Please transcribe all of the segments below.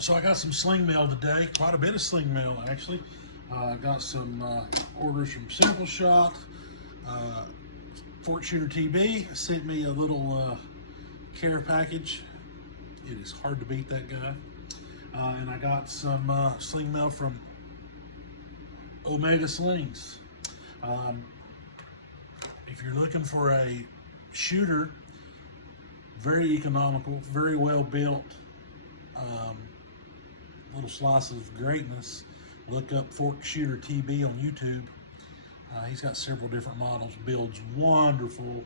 So I got some sling mail today, quite a bit of sling mail actually. I got some orders from Simple Shot. Fork Shooter TB sent me a little care package. It is hard to beat that guy. And I got some sling mail from Omega Slings. If you're looking for a shooter, very economical, very well built, little slice of greatness, look up Fork Shooter TB on YouTube. He's got several different models, builds wonderful,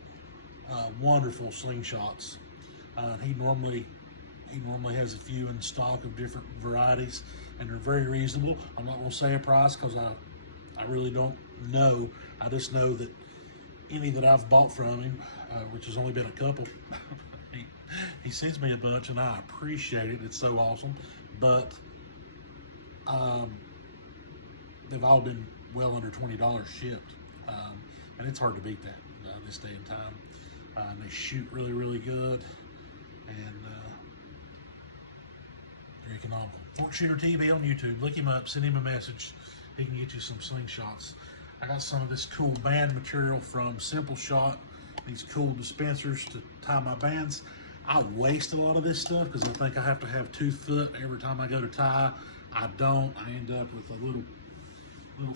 wonderful slingshots. He normally has a few in stock of different varieties, and they're very reasonable. I'm not going to say a price because I really don't know. I just know that any that I've bought from him, which has only been a couple, he sends me a bunch, and I appreciate it. It's so awesome. But they've all been well under $20 shipped, and it's hard to beat that this day and time. And they shoot really, really good, and they're economical. Fork Shooter TV on YouTube. Look him up. Send him a message. He can get you some slingshots. I got some of this cool band material from Simple Shot. These cool dispensers to tie my bands. I waste a lot of this stuff because I think I have to have 2 foot every time I go to tie. I don't. I end up with a little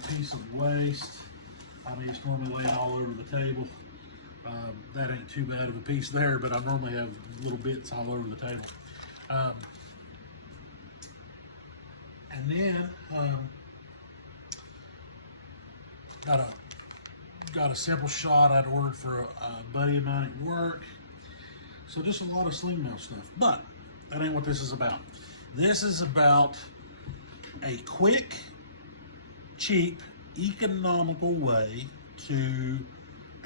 piece of waste. I mean, it's normally laid all over the table. That ain't too bad of a piece there, but I normally have little bits all over the table. And then got a Simple Shot I'd ordered for a buddy of mine at work. So just a lot of sling mail stuff, but that ain't what this is about. This is about a quick, cheap, economical way to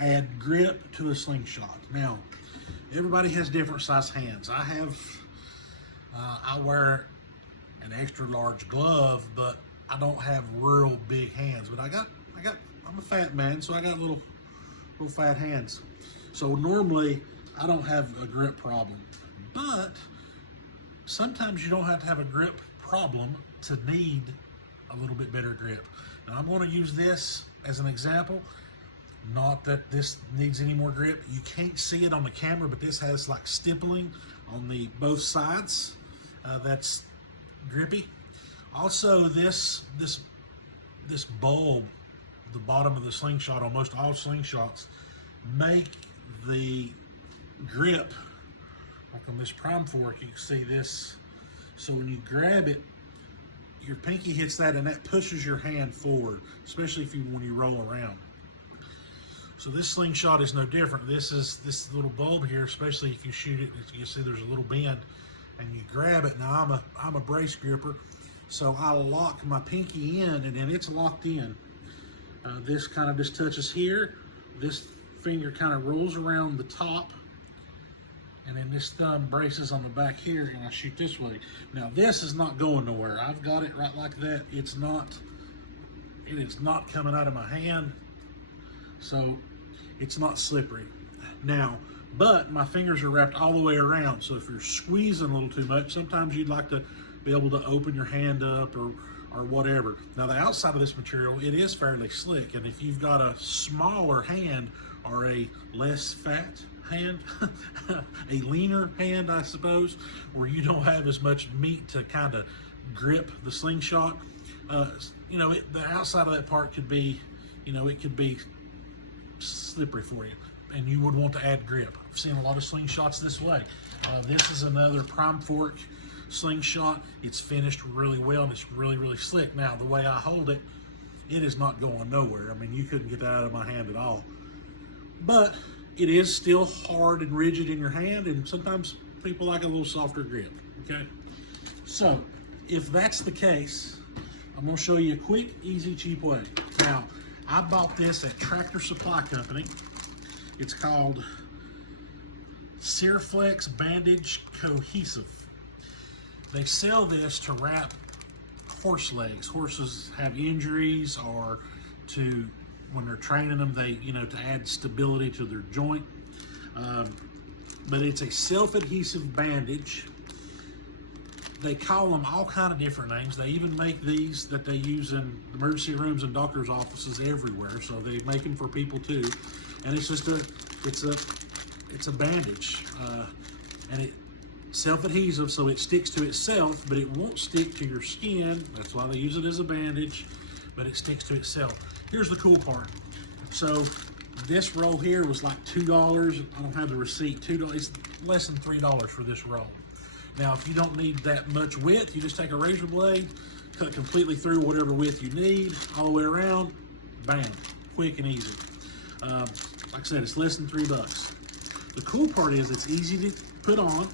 add grip to a slingshot. Now, everybody has different size hands. I wear an extra large glove, but I don't have real big hands. But I'm a fat man, so I got little fat hands. So normally I don't have a grip problem, but sometimes you don't have to have a grip problem to need a little bit better grip. And I'm going to use this as an example. Not that this needs any more grip. You can't see it on the camera, but this has like stippling on the both sides. That's grippy. Also, this bulb, the bottom of the slingshot, on most all slingshots, make the grip, like on this prime fork, you can see this. So when you grab it, your pinky hits that, and that pushes your hand forward, especially when you roll around. So this slingshot is no different. This little bulb here, especially if you shoot it, you can see there's a little bend, and you grab it. Now I'm a brace gripper, so I lock my pinky in, and then it's locked in. This kind of just touches here. This finger kind of rolls around the top, and then this thumb braces on the back here, and I shoot this way. Now this is not going nowhere. I've got it right like that. It is not coming out of my hand, so it's not slippery. Now, but my fingers are wrapped all the way around, so if you're squeezing a little too much, sometimes you'd like to be able to open your hand up or whatever. Now the outside of this material, it is fairly slick, and if you've got a smaller hand or a less fat hand, a leaner hand, I suppose, where you don't have as much meat to kind of grip the slingshot, the outside of that part could be, it could be slippery for you, and you would want to add grip. I've seen a lot of slingshots this way. This is another prime fork slingshot. It's finished really well, and it's really, really slick. Now, the way I hold it, it is not going nowhere. I mean, you couldn't get that out of my hand at all. But it is still hard and rigid in your hand, and sometimes people like a little softer grip, okay? So, if that's the case, I'm gonna show you a quick, easy, cheap way. Now, I bought this at Tractor Supply Company. It's called Searflex Bandage Cohesive. They sell this to wrap horse legs. Horses have injuries, or when they're training them, to add stability to their joint. But it's a self-adhesive bandage they call them all kind of different names. They even make these that they use in emergency rooms and doctors' offices everywhere. So they make them for people too. And it's just it's a bandage, and it's self-adhesive, so it sticks to itself, but it won't stick to your skin. That's why they use it as a bandage, but it sticks to itself. Here's the cool part. So this roll here was like $2. I don't have the receipt. $2. It's less than $3 for this roll. Now, if you don't need that much width, you just take a razor blade, cut completely through whatever width you need, all the way around, bam, quick and easy. Like I said, it's less than $3. The cool part is it's easy to put on.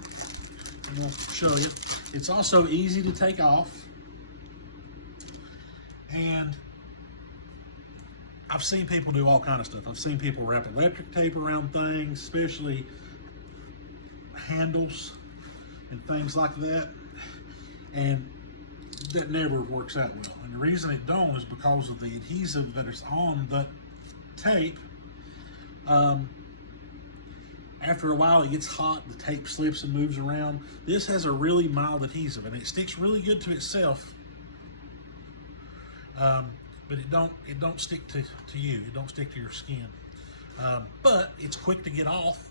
I'm going to show you. It's also easy to take off. And I've seen people do all kind of stuff. I've seen people wrap electric tape around things, especially handles and things like that. And that never works out well. And the reason it don't is because of the adhesive that is on the tape. After a while, it gets hot, the tape slips and moves around. This has a really mild adhesive, and it sticks really good to itself. But it don't stick to you. It don't stick to your skin. But it's quick to get off.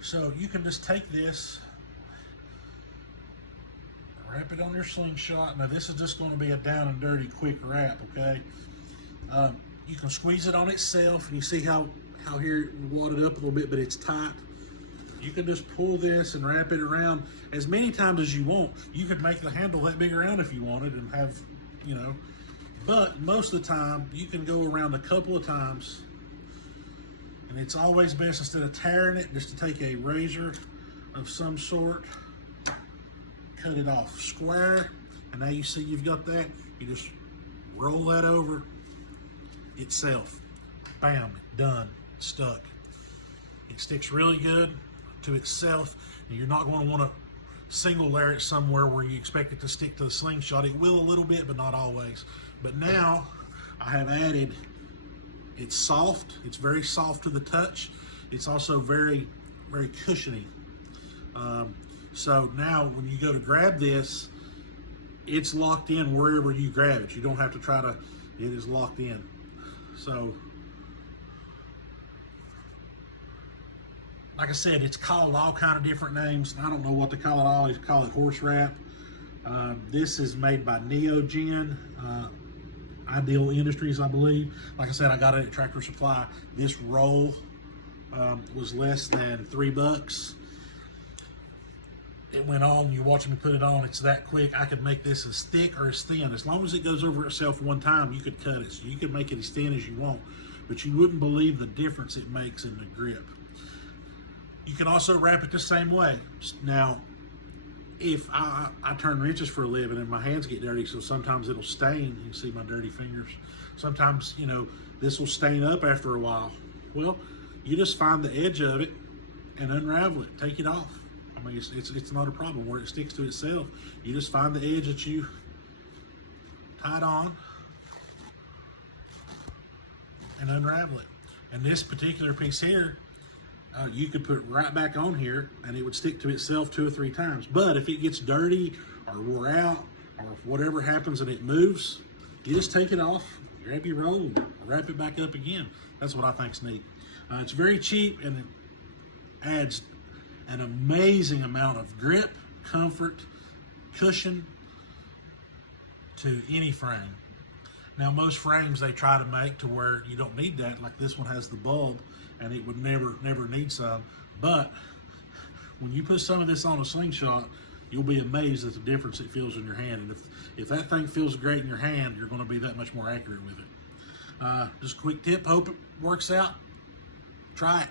So you can just take this, wrap it on your slingshot. Now this is just going to be a down and dirty quick wrap, okay? You can squeeze it on itself, and you see how here it wadded up a little bit, but it's tight. You can just pull this and wrap it around as many times as you want. You could make the handle that big around if you wanted and have, you know, but most of the time you can go around a couple of times, and it's always best, instead of tearing it, just to take a razor of some sort, cut it off square, and now you see you've got that. You just roll that over itself. Bam, done, stuck. It sticks really good to itself, and you're not going to want to single layer it somewhere where you expect it to stick to the slingshot. It will a little bit, but not always. But now I have added, it's soft. It's very soft to the touch. It's also very, very cushiony. So now when you go to grab this, it's locked in wherever you grab it. You don't have to try to, it is locked in. So, like I said, it's called all kind of different names. I don't know what to call it. I always call it horse wrap. This is made by Neogen, Ideal Industries, I believe. Like I said, I got it at Tractor Supply. This roll was less than $3. It went on, you watch me put it on, it's that quick. I could make this as thick or as thin. As long as it goes over itself one time, you could cut it. So you could make it as thin as you want, but you wouldn't believe the difference it makes in the grip. You can also wrap it the same way. Now, if I turn wrenches for a living and my hands get dirty, so sometimes it'll stain. You can see my dirty fingers. Sometimes, you know, this will stain up after a while. Well, you just find the edge of it and unravel it, take it off. I mean, it's not a problem where it sticks to itself. You just find the edge that you tied on and unravel it. And this particular piece here, you could put right back on here and it would stick to itself 2 or 3 times. But if it gets dirty or wore out or if whatever happens and it moves, you just take it off, grab your roll, and wrap it back up again. That's what I think's neat. It's very cheap, and it adds an amazing amount of grip, comfort, cushion to any frame. Now, most frames they try to make to where you don't need that, like this one has the bulb, and it would never need some. But when you put some of this on a slingshot, you'll be amazed at the difference it feels in your hand. And if that thing feels great in your hand, you're going to be that much more accurate with it. Just a quick tip, hope it works out. Try it.